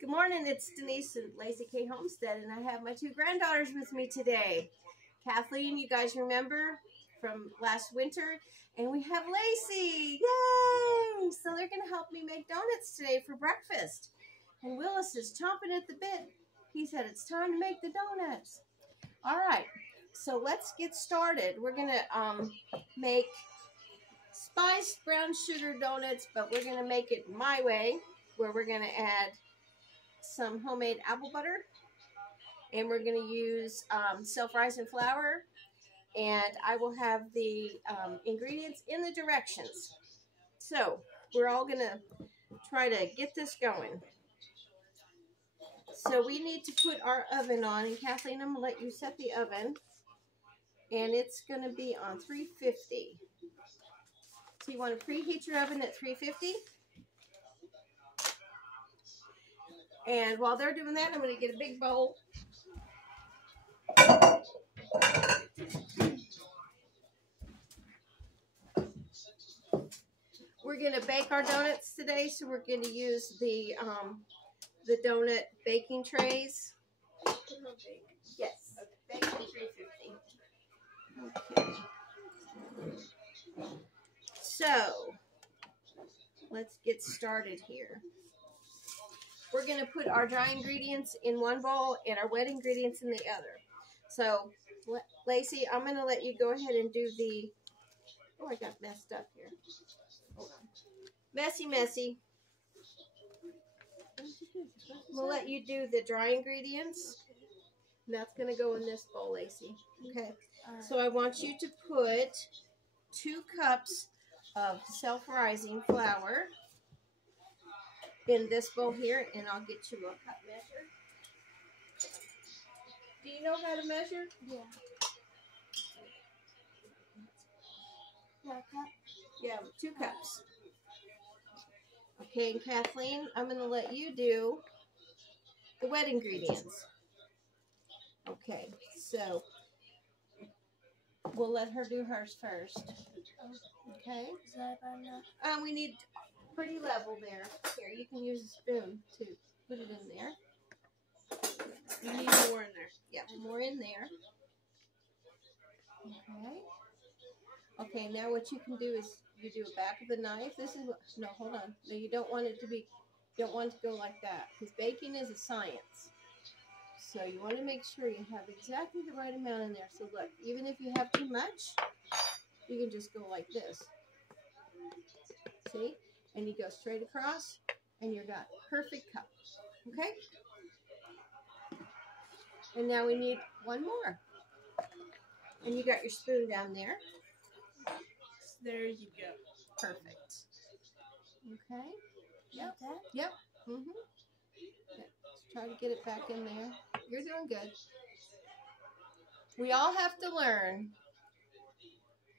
Good morning, it's Denise and Lacey K. Homestead, and I have my two granddaughters with me today. Kathleen, you guys remember from last winter, and we have Lacey. Yay! So they're going to help me make donuts today for breakfast. And Willis is chomping at the bit. He said it's time to make the donuts. All right, so let's get started. We're going to make spiced brown sugar donuts, but we're going to make it my way, where we're going to add some homemade apple butter, and we're going to use self-rising flour, and I will have the ingredients in the directions. So we're all going to try to get this going. So we need to put our oven on, and Kathleen, I'm going to let you set the oven, and it's going to be on 350. So you want to preheat your oven at 350. And while they're doing that, I'm going to get a big bowl. We're going to bake our donuts today, so we're going to use the donut baking trays. Yes, baking 350. Okay. So let's get started here. We're going to put our dry ingredients in one bowl and our wet ingredients in the other. So, Lacey, I'm going to let you go ahead and do the... Oh, I got messed up here. Hold on. Messy, messy. We'll let you do the dry ingredients. And that's going to go in this bowl, Lacey. Okay. So I want you to put 2 cups of self-rising flour in this bowl here, and I'll get you a cup measure. Do you know how to measure? Yeah. Yeah, cup? Yeah, 2 cups. Okay, and Kathleen, I'm going to let you do the wet ingredients. Okay, so we'll let her do hers first. Okay? Is that about enough? We need pretty level there. Here, you can use a spoon to put it in there. You need more in there. Yeah, more in there. Okay. Okay, now what you can do is you do a back of the knife. This is what, no, hold on. No, you don't want it to be, you don't want it to go like that, because baking is a science. So you want to make sure you have exactly the right amount in there. So look, even if you have too much, you can just go like this. See? And you go straight across, and you've got perfect cup. Okay? And now we need one more. And you got your spoon down there. There you go. Perfect. Okay? Yep. Like that? Yep. Mm-hmm. Yep. Let's try to get it back in there. You're doing good. We all have to learn.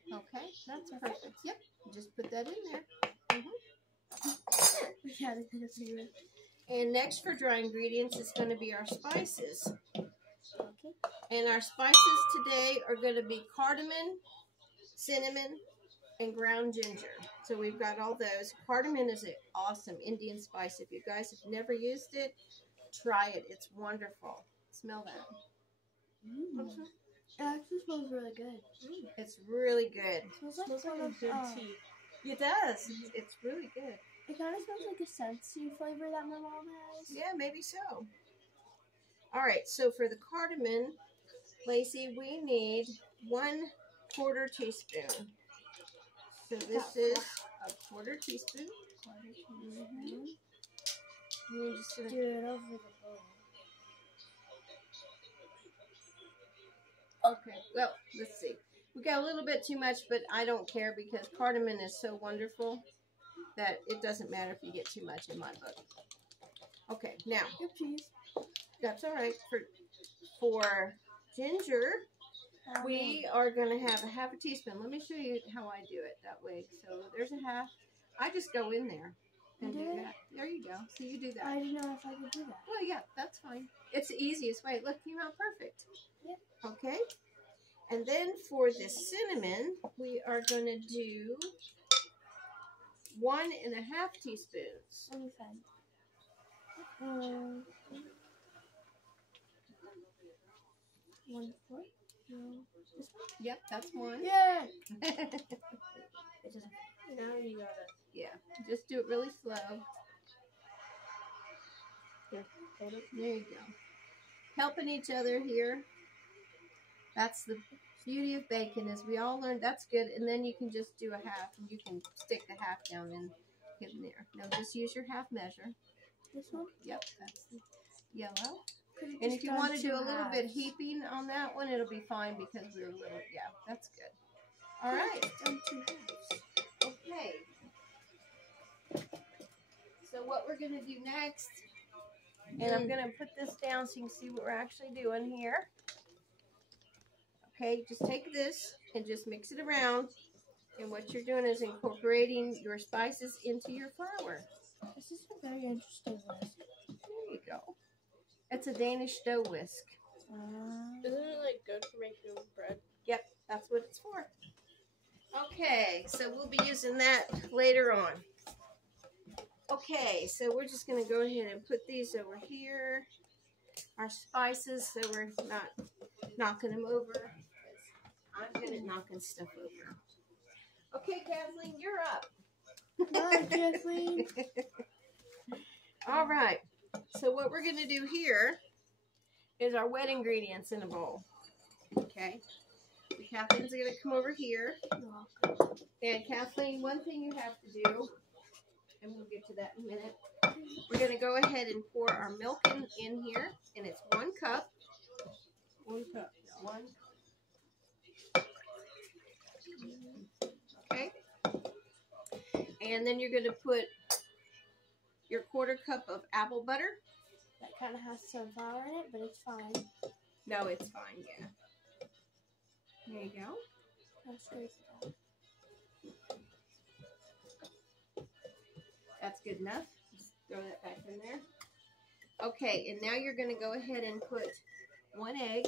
Okay? That's perfect. Yep. Just put that in there. Yeah, that's good. And next for dry ingredients is going to be our spices. Okay. And our spices today are going to be cardamom, cinnamon, and ground ginger. So we've got all those. Cardamom is an awesome Indian spice. If you guys have never used it, try it. It's wonderful. Smell that. It actually smells really good. It's really good. It smells like a good tea. It does. It's really good. It kind of smells like a sensu flavor that my mom has. Yeah, maybe so. All right, so for the cardamom, Lacey, we need 1/4 teaspoon. So this is a 1/4 teaspoon. We're just gonna do it over the bowl. Okay, well, let's see. We got a little bit too much, but I don't care because cardamom is so wonderful that it doesn't matter if you get too much in my book. Okay, now, that's all right. For ginger, we are going to have a 1/2 teaspoon. Let me show you how I do it that way. So there's a 1/2. I just go in there and do that. There you go. So you do that. I didn't know if I could do that. Well, yeah, that's fine. It's the easiest way. Look, came out perfect. Yep. Okay. And then for the cinnamon, we are going to do 1 1/2 teaspoons. 1 foot? No. This one? Yep, that's one. Yeah. It doesn't. Now you gotta. Yeah, just do it really slow. Yeah, hold it. There you go. Helping each other here. That's the beauty of bacon, is we all learned that's good, and then you can just do a half, and you can stick the half down and get in there. Now just use your half measure. This one? Yep, that's the yellow. And if you want to do a little bit heaping on that one, it'll be fine because we're a little, yeah, that's good. All right. Done 2 halves. Okay. So what we're going to do next, and I'm going to put this down so you can see what we're actually doing here. Okay, just take this and just mix it around. And what you're doing is incorporating your spices into your flour. This is a very interesting whisk. There you go. It's a Danish dough whisk. Isn't it like good for making bread? Yep, that's what it's for. Okay, so we'll be using that later on. Okay, so we're just going to go ahead and put these over here. Our spices, so we're not knocking them over. I'm good at knocking stuff over. Okay, Kathleen, you're up. Bye, Kathleen. All right. So what we're going to do here is our wet ingredients in a bowl. Okay. Kathleen's going to come over here. And Kathleen, one thing you have to do, and we'll get to that in a minute, we're going to go ahead and pour our milk in here, and it's 1 cup. 1 cup. 1. Okay. And then you're going to put your 1/4 cup of apple butter. That kind of has some flour in it, but it's fine. No, it's fine, yeah. There you go. I'll scrape it off. That's good enough. Just throw that back in there. Okay, and now you're going to go ahead and put 1 egg.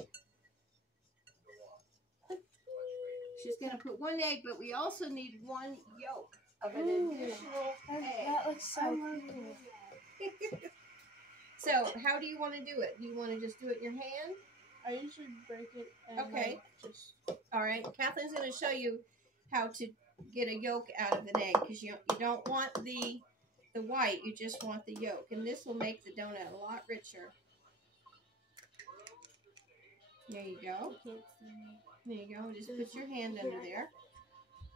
She's going to put 1 egg, but we also need 1 yolk of an additional egg. That looks so cool. So, how do you want to do it? Do you want to just do it in your hand? I usually break it and Okay. just. All right. Kathleen's going to show you how to get a yolk out of an egg, because you don't want the white, you just want the yolk. And this will make the donut a lot richer. There you go. There you go. Just put your hand under there.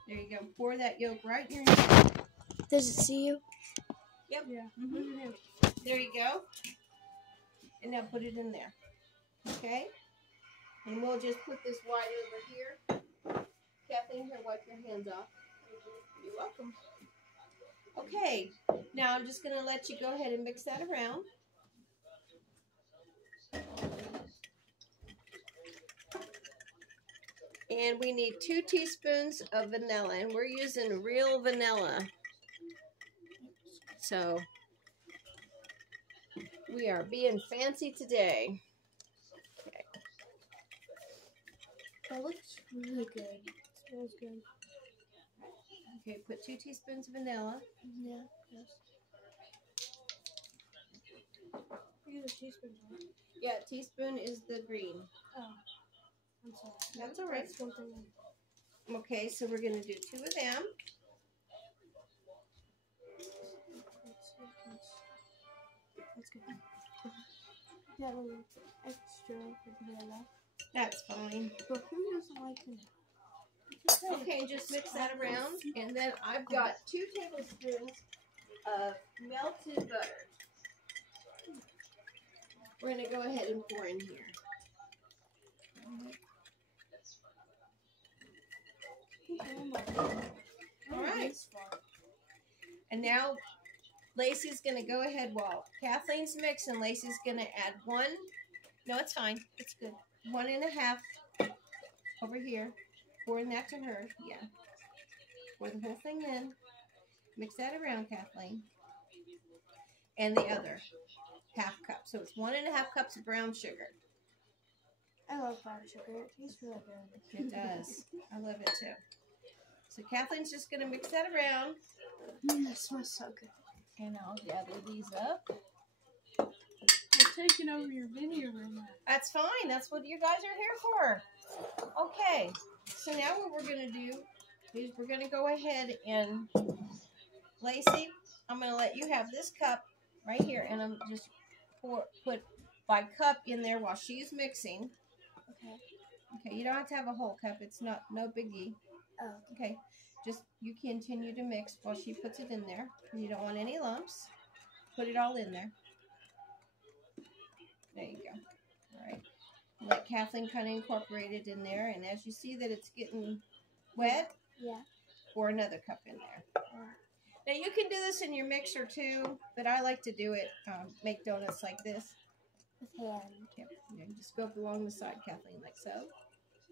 There you go. Pour that yolk right in your hand. Does it see you? Yep. Yeah. Mm-hmm. There you go. And now put it in there. Okay? And we'll just put this white over here. Kathleen, here, wipe your hands off. You're welcome. Okay. Now I'm just going to let you go ahead and mix that around. And we need 2 teaspoons of vanilla. And we're using real vanilla. So we are being fancy today. Okay. That looks really good. It smells good. Okay, put 2 teaspoons of vanilla. Yeah, yes. Use a teaspoon. Yeah, teaspoon is the green. Oh, I'm sorry. That's all right. That's one thing. Okay, so we're going to do 2 of them. That's good. That a little extra for vanilla. That's fine. But who doesn't like vanilla? Okay, just mix that around. And then I've got 2 tablespoons of melted butter. We're going to go ahead and pour in here. All right. And now Lacey's going to go ahead while Kathleen's mixing. Lacey's going to add 1. No, it's fine. It's good. 1.5 over here. Pouring that to her. Yeah. Pour the whole thing in. Mix that around, Kathleen. And the other 1/2 cup. So it's 1.5 cups of brown sugar. I love brown sugar. It tastes really good. It does. I love it too. So Kathleen's just going to mix that around. That smells so good. And I'll gather these up. taking over your video right now. That's fine. That's what you guys are here for. Okay. So now what we're going to do is we're going to go ahead and, Lacey, I'm going to let you have this cup right here. And I'm just put my cup in there while she's mixing. Okay. Okay, you don't have to have a whole cup. It's no biggie. Oh. Okay. Just you continue to mix while she puts it in there. You don't want any lumps. Put it all in there. There you go. All right. Let Kathleen kind of incorporate it in there. And as you see that it's getting wet, Yeah. pour another cup in there. Now you can do this in your mixer too, but I like to do it, make donuts like this. With hand. Yep. And just go up along the side, Kathleen, like so.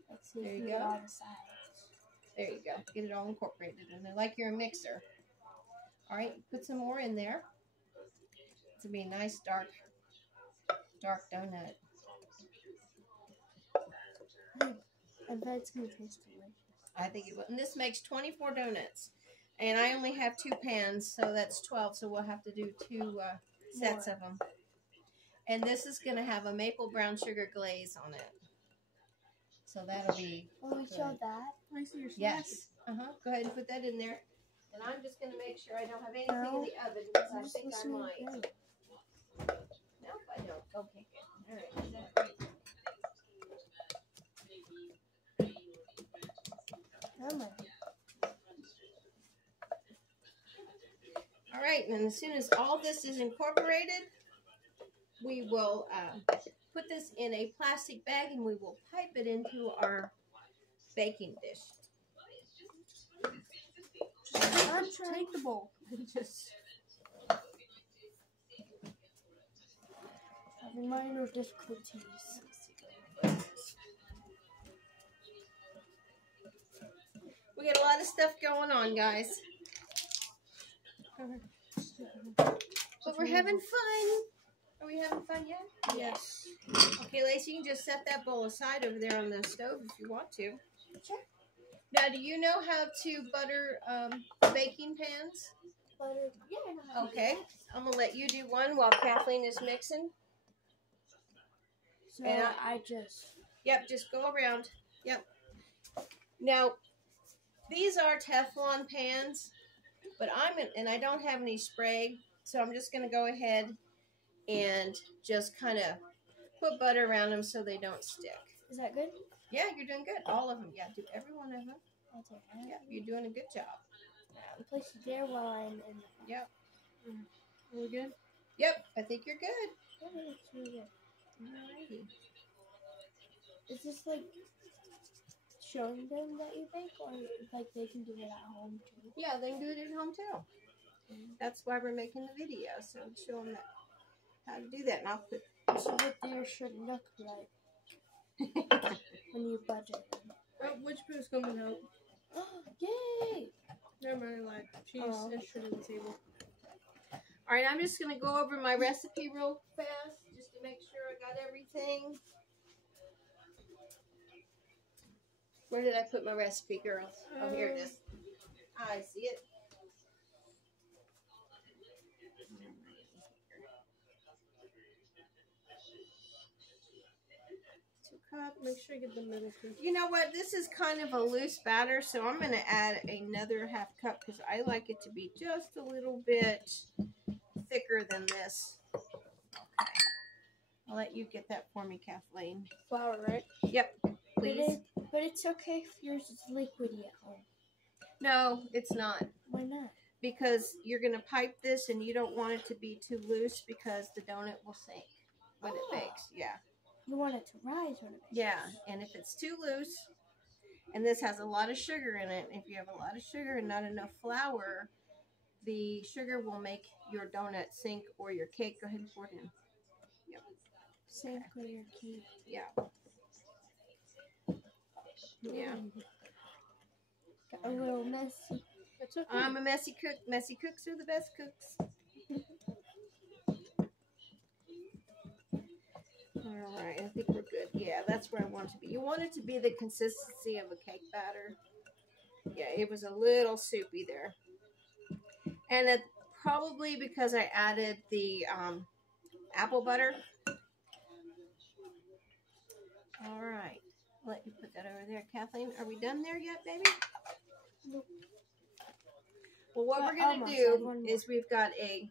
Let's see There if you we go. get all the sides. There you go. Get it all incorporated in there like you're a mixer. All right, put some more in there. It's going to be a nice dark donut. I bet it's going to taste delicious. I think it will. And this makes 24 donuts. And I only have 2 pans, so that's 12. So we'll have to do 2 sets of them. And this is going to have a maple brown sugar glaze on it. So that'll be Oh, we good. showed that. I see your Yes. Go ahead and put that in there. And I'm just going to make sure I don't have anything in the oven because I think I might. Nope, I don't. Okay, good. All right. Is that right? All right, and as soon as all this is incorporated, we will put this in a plastic bag and we will pipe it into our baking dish. Take the bowl. Just Having minor difficulties. we got a lot of stuff going on, guys. But we're having fun. Are we having fun yet? Yes. Okay, Lacey, you can just set that bowl aside over there on the stove if you want to. Sure. Now, do you know how to butter baking pans? Butter. Yeah, I know how to do Okay. that. I'm going to let you do one while Kathleen is mixing. So And I just. Yep, just go around. Yep. Now, these are Teflon pans, but I don't have any spray, so I'm just going to go ahead and just kind of put butter around them so they don't stick. Is that good? Yeah, you're doing good. All of them. Yeah, do every one of them. I'll take that. Yeah, you're doing a good job. Place it there while I'm in the. Yep. Are we good? Yep, I think you're good. Yeah, that looks really good. Alrighty. Is this like showing them that you bake, or like they can do it at home too? Yeah, they can do it at home too. That's why we're making the video, so show them how to do that. And I'll put. This is what there should look like when you budget them. Oh, which boo's going to help? Yay! Never mind, I lied. She's extra to the table. All right, I'm just going to go over my recipe real fast just to make sure I got everything. Where did I put my recipe, girls? Oh, here it is. I see it. Make sure you get the middle too. You know what? This is kind of a loose batter, so I'm going to add another half cup because I like it to be just a little bit thicker than this. Okay. I'll let you get that for me, Kathleen. Flour, right? Yep, please. But it's okay if yours is liquidy at home. No, it's not. Why not? Because you're going to pipe this and you don't want it to be too loose because the donut will sink when it bakes. Yeah. You want it to rise when it bakes. Yeah, and if it's too loose, and this has a lot of sugar in it, if you have a lot of sugar and not enough flour, the sugar will make your donut sink or your cake. Go ahead and pour it in. Yep. Sink or your cake. Yeah. Yeah. Got a little messy. It's okay. I'm a messy cook. Messy cooks are the best cooks. All right, I think we're good. Yeah, that's where I want it to be. You want it to be the consistency of a cake batter. Yeah, it was a little soupy there. And it probably because I added the apple butter, All right. Let you put that over there. Kathleen, are we done there yet, baby? Nope. Well, what we're going to do is we've got a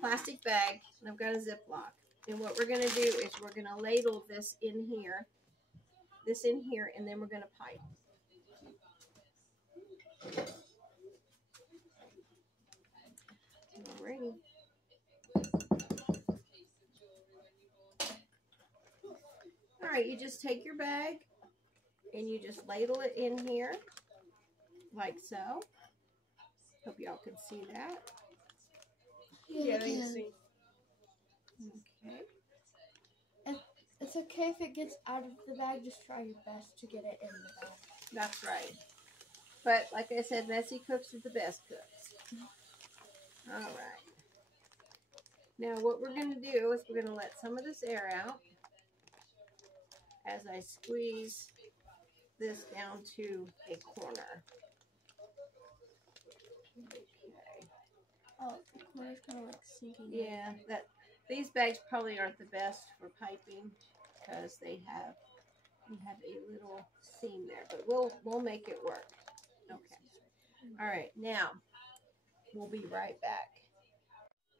plastic bag, and I've got a Ziploc. And what we're going to do is we're going to ladle this in here, and then we're going to pipe. Alrighty. Alright, you just take your bag, and you just ladle it in here, like so. Hope y'all can see that. Yeah, they can see. Okay. And it's okay if it gets out of the bag. Just try your best to get it in the bag. That's right. But like I said, messy cooks are the best cooks. All right. Now what we're going to do is we're going to let some of this air out as I squeeze this down to a corner. Okay. Oh, the corner's kind of like sinking. Yeah, these bags probably aren't the best for piping because you have a little seam there, but we'll make it work. Okay. All right, now we'll be right back.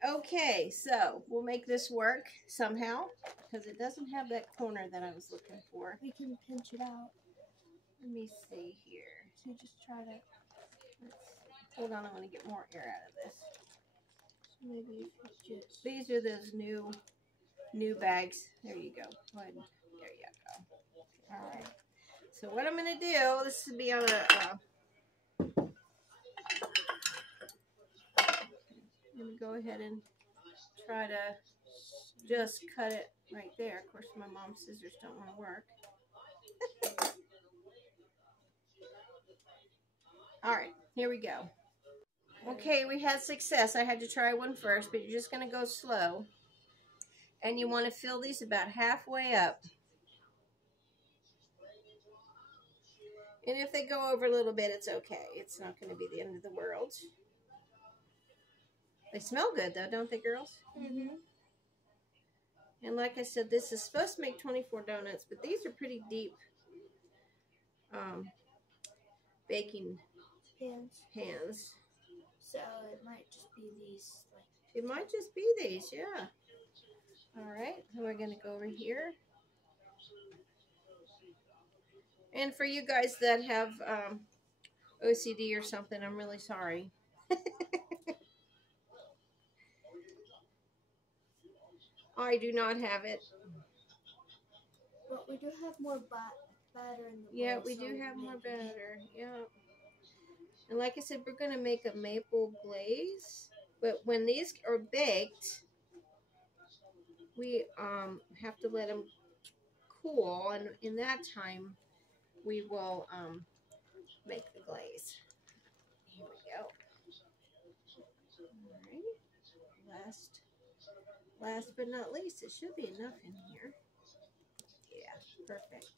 Okay, so we'll make this work somehow because it doesn't have that corner that I was looking for. We can pinch it out. Let me see here. So just try to. Hold on, I want to get more air out of this. So maybe if you just. These are those new bags. There you go. Go ahead. There you go. All right. So what I'm going to do, this will be on a. I'm going to go ahead and try to just cut it right there. Of course, my mom's scissors don't want to work. All right, here we go. Okay, we had success. I had to try one first, but you're just going to go slow. And you want to fill these about halfway up. And if they go over a little bit, it's okay. It's not going to be the end of the world. They smell good, though, don't they, girls? Mm-hmm. And like I said, this is supposed to make 24 donuts, but these are pretty deep baking pans. So it might just be these. It might just be these, yeah. All right, so we're going to go over here. And for you guys that have OCD or something, I'm really sorry. I do not have it. But we do have more batter in the bowl. Yeah, we do have more batter. Yeah. And like I said, we're going to make a maple glaze. But when these are baked, we have to let them cool. And in that time, we will make the glaze. Here we go. All right. Last but not least, it should be enough in here. Yeah, perfect.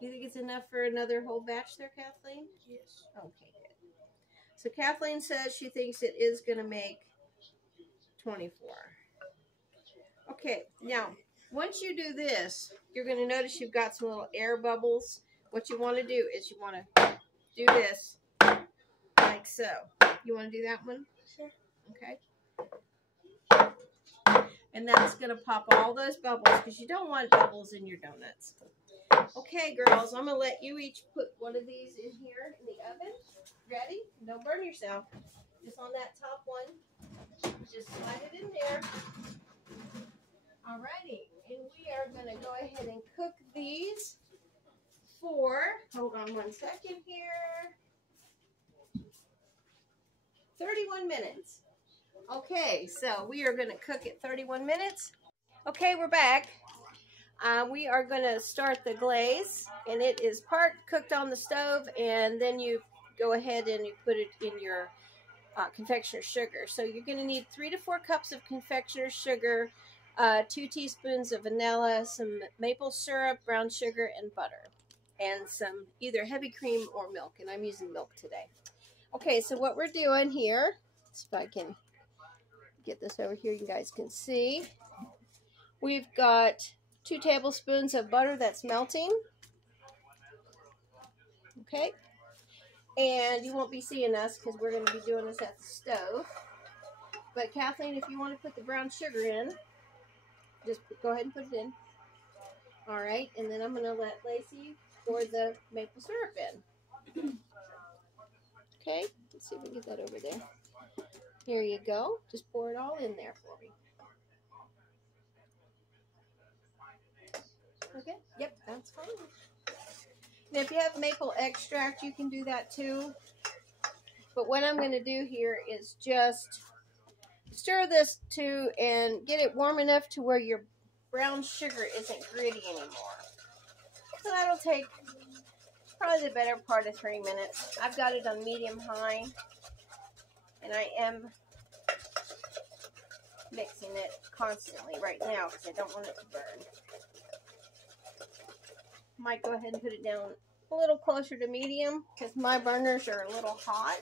You think it's enough for another whole batch there, Kathleen? Yes. Okay, good. So Kathleen says she thinks it is going to make 24. Okay, now, once you do this, you're going to notice you've got some little air bubbles. What you want to do is you want to do this like so. You want to do that one? Sure. Okay. And that's going to pop all those bubbles because you don't want bubbles in your donuts. Okay, girls, I'm going to let you each put one of these in here in the oven. Ready? Don't burn yourself. Just on that top one. Just slide it in there. Alrighty. And we are going to go ahead and cook these for, hold on one second here, 31 minutes. Okay, so we are going to cook it 31 minutes. Okay, we're back. We are going to start the glaze, and it is part cooked on the stove, and then you go ahead and you put it in your confectioner's sugar. So you're going to need 3 to 4 cups of confectioner's sugar, 2 teaspoons of vanilla, some maple syrup, brown sugar, and butter, and some either heavy cream or milk, and I'm using milk today. Okay, so what we're doing here, if I can get this over here, you guys can see. We've got 2 tablespoons of butter that's melting. Okay. And you won't be seeing us because we're going to be doing this at the stove. But Kathleen, if you want to put the brown sugar in, just go ahead and put it in. All right. And then I'm going to let Lacey pour the maple syrup in. Okay. Let's see if we can get that over there. Here you go. Just pour it all in there for me. Okay. Yep, that's fine. Now, if you have maple extract, you can do that too. But what I'm going to do here is just stir this too and get it warm enough to where your brown sugar isn't gritty anymore. So that'll take probably the better part of 3 minutes. I've got it on medium-high, and I am mixing it constantly right now because I don't want it to burn. Might go ahead and put it down a little closer to medium because my burners are a little hot.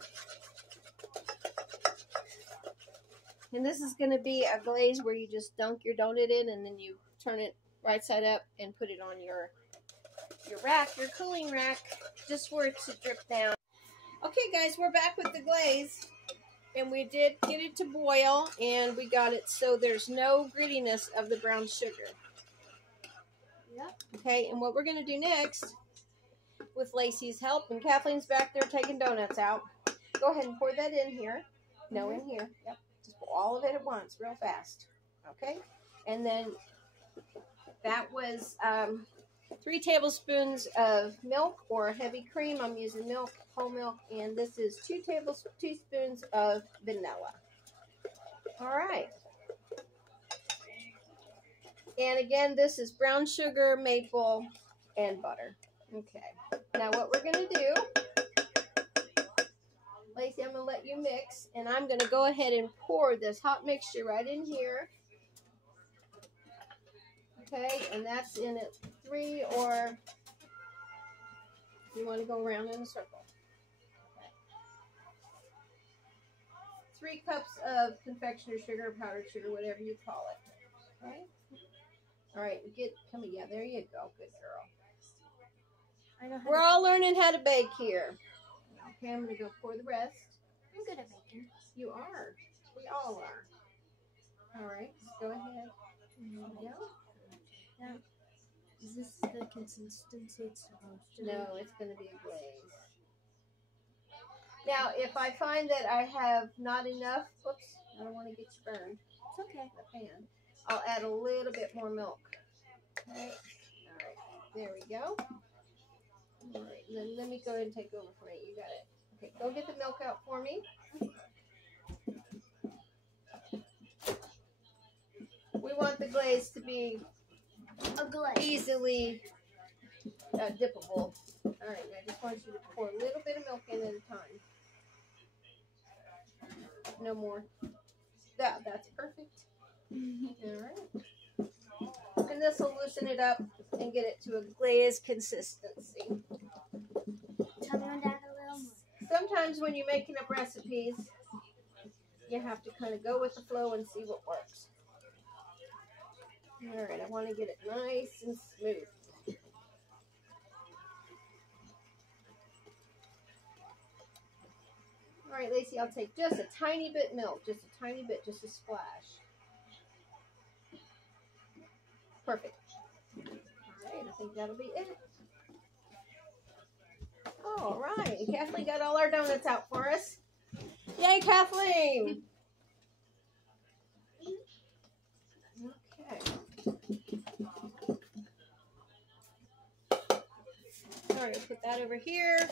And this is going to be a glaze where you just dunk your donut in and then you turn it right side up and put it on your rack, your cooling rack, just for it to drip down. Okay guys, we're back with the glaze. And we did get it to boil and we got it so there's no grittiness of the brown sugar. Yep. Okay, and what we're going to do next, with Lacey's help, and Kathleen's back there taking donuts out, go ahead and pour that in here. No, in here. Yep. Just pour all of it at once, real fast. Okay? And then that was 3 tablespoons of milk or heavy cream. I'm using milk, whole milk, and this is 2 teaspoons of vanilla. All right. And again, this is brown sugar, maple, and butter. Okay. Now what we're going to do, Lacey, I'm going to let you mix, and I'm going to go ahead and pour this hot mixture right in here. Okay, and that's in it 3, or you want to go around in a circle. Okay. 3 cups of confectioner sugar, powdered sugar, whatever you call it. Okay. All right, come here. Yeah, there you go. Good girl. We're all learning how to bake here. Okay, I'm going to go pour the rest. I'm good at baking. You are. We all are. All right, go ahead. Yeah. Now, is this the consistency it's supposed to be? No, it's going to be a glaze. Now, if I find that I have not enough, whoops, I don't want to get you burned. It's okay. The pan. I'll add a little bit more milk. Okay. All right. There we go. All right. And then let me go ahead and take over for you. You got it. Okay. Go get the milk out for me. We want the glaze to be easily dippable. All right. I just want you to pour a little bit of milk in at a time. No more. That's perfect. All right. And this will loosen it up and get it to a glaze consistency. Tell me that a little more. Sometimes when you're making up recipes, you have to kind of go with the flow and see what works. All right, I want to get it nice and smooth. All right, Lacey, I'll take just a tiny bit milk, just a tiny bit, just a splash. Perfect. All right, I think that'll be it. All right, Kathleen got all our donuts out for us. Yay, Kathleen! Okay. All right, put that over here.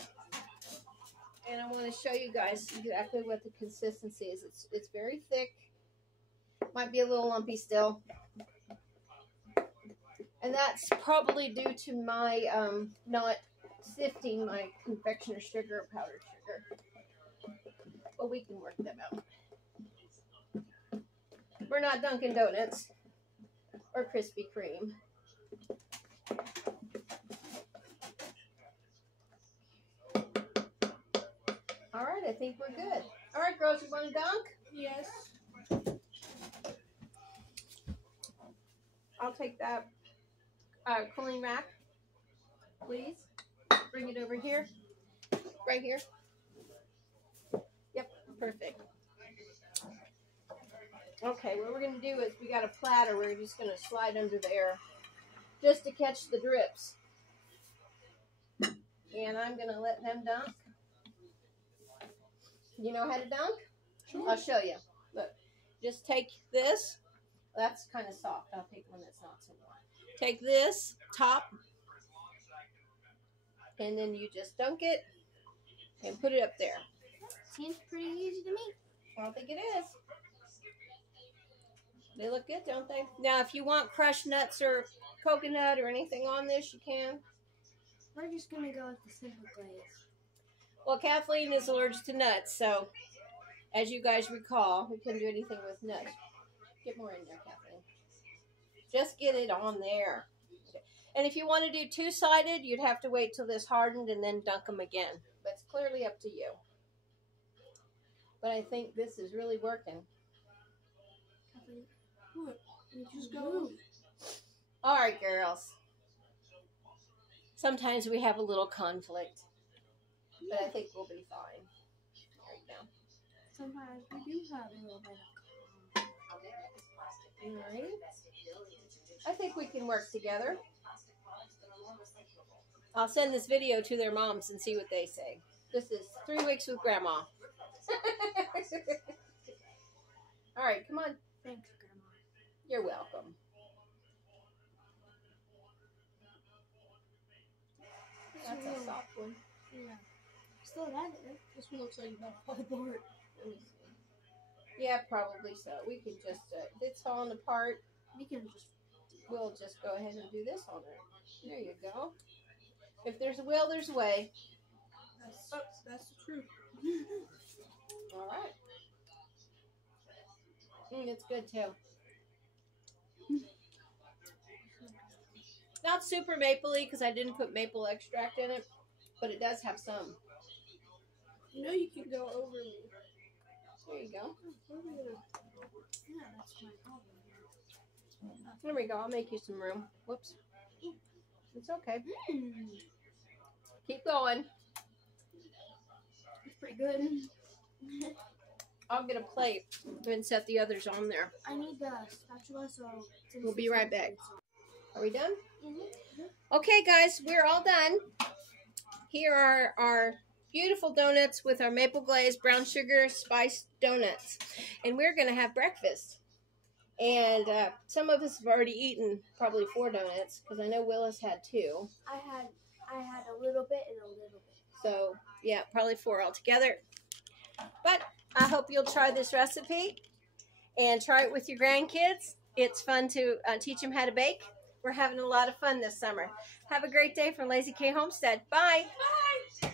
And I want to show you guys exactly what the consistency is. It's very thick. Might be a little lumpy still. And that's probably due to my not sifting my confectioner sugar or powdered sugar. But we can work that out. We're not Dunkin' Donuts or Krispy Kreme. All right, I think we're good. All right, girls, you want to dunk? Yes. I'll take that cooling rack, please. Bring it over here. Right here. Yep, perfect. Okay, what we're going to do is we got a platter. We're just going to slide under there just to catch the drips. And I'm going to let them dunk. You know how to dunk? Sure. I'll show you. Look, just take this. That's kind of soft. I'll take one that's not so warm. Take this top, and then you just dunk it and put it up there. Seems pretty easy to me. I don't think it is. They look good, don't they? Now, if you want crushed nuts or coconut or anything on this, you can. We're just going to go with the simple glaze. Well, Kathleen is allergic to nuts, so as you guys recall, we couldn't do anything with nuts. Get more in there, Kathleen. Just get it on there. Okay. And if you want to do two-sided, you'd have to wait till this hardened and then dunk them again. But it's clearly up to you. But I think this is really working. Just go. All right, girls. Sometimes we have a little conflict, but I think we'll be fine. There you go. Sometimes we do have a little bit of all right. I think we can work together. I'll send this video to their moms and see what they say. This is 3 weeks with Grandma. All right, come on. Thanks, Grandma. You're welcome. That's a soft one. Yeah. Still that there. This one looks like it's about to fall apart. Let me see. Yeah, probably so. We could just, if it's falling apart, We can just. we'll just go ahead and do this on it. There you go. If there's a will, there's a way. That's the truth. All right. It's good too. Not super mapley because I didn't put maple extract in it, but it does have some. You know you can go over me. There you go. Yeah, that's my problem. There we go. I'll make you some room. Whoops. It's okay. Keep going. It's pretty good. I'll get a plate and set the others on there. I need the spatula, so We'll be right back. Are we done? Mm-hmm. Okay, guys, we're all done. Here are our beautiful donuts with our maple glaze, brown sugar, spiced donuts. And we're going to have breakfast. And some of us have already eaten probably 4 donuts because I know Willis had 2. I had a little bit and a little bit. So, yeah, probably 4 altogether. But I hope you'll try this recipe and try it with your grandkids. It's fun to teach them how to bake. We're having a lot of fun this summer. Have a great day from Lazy K Homestead. Bye. Bye.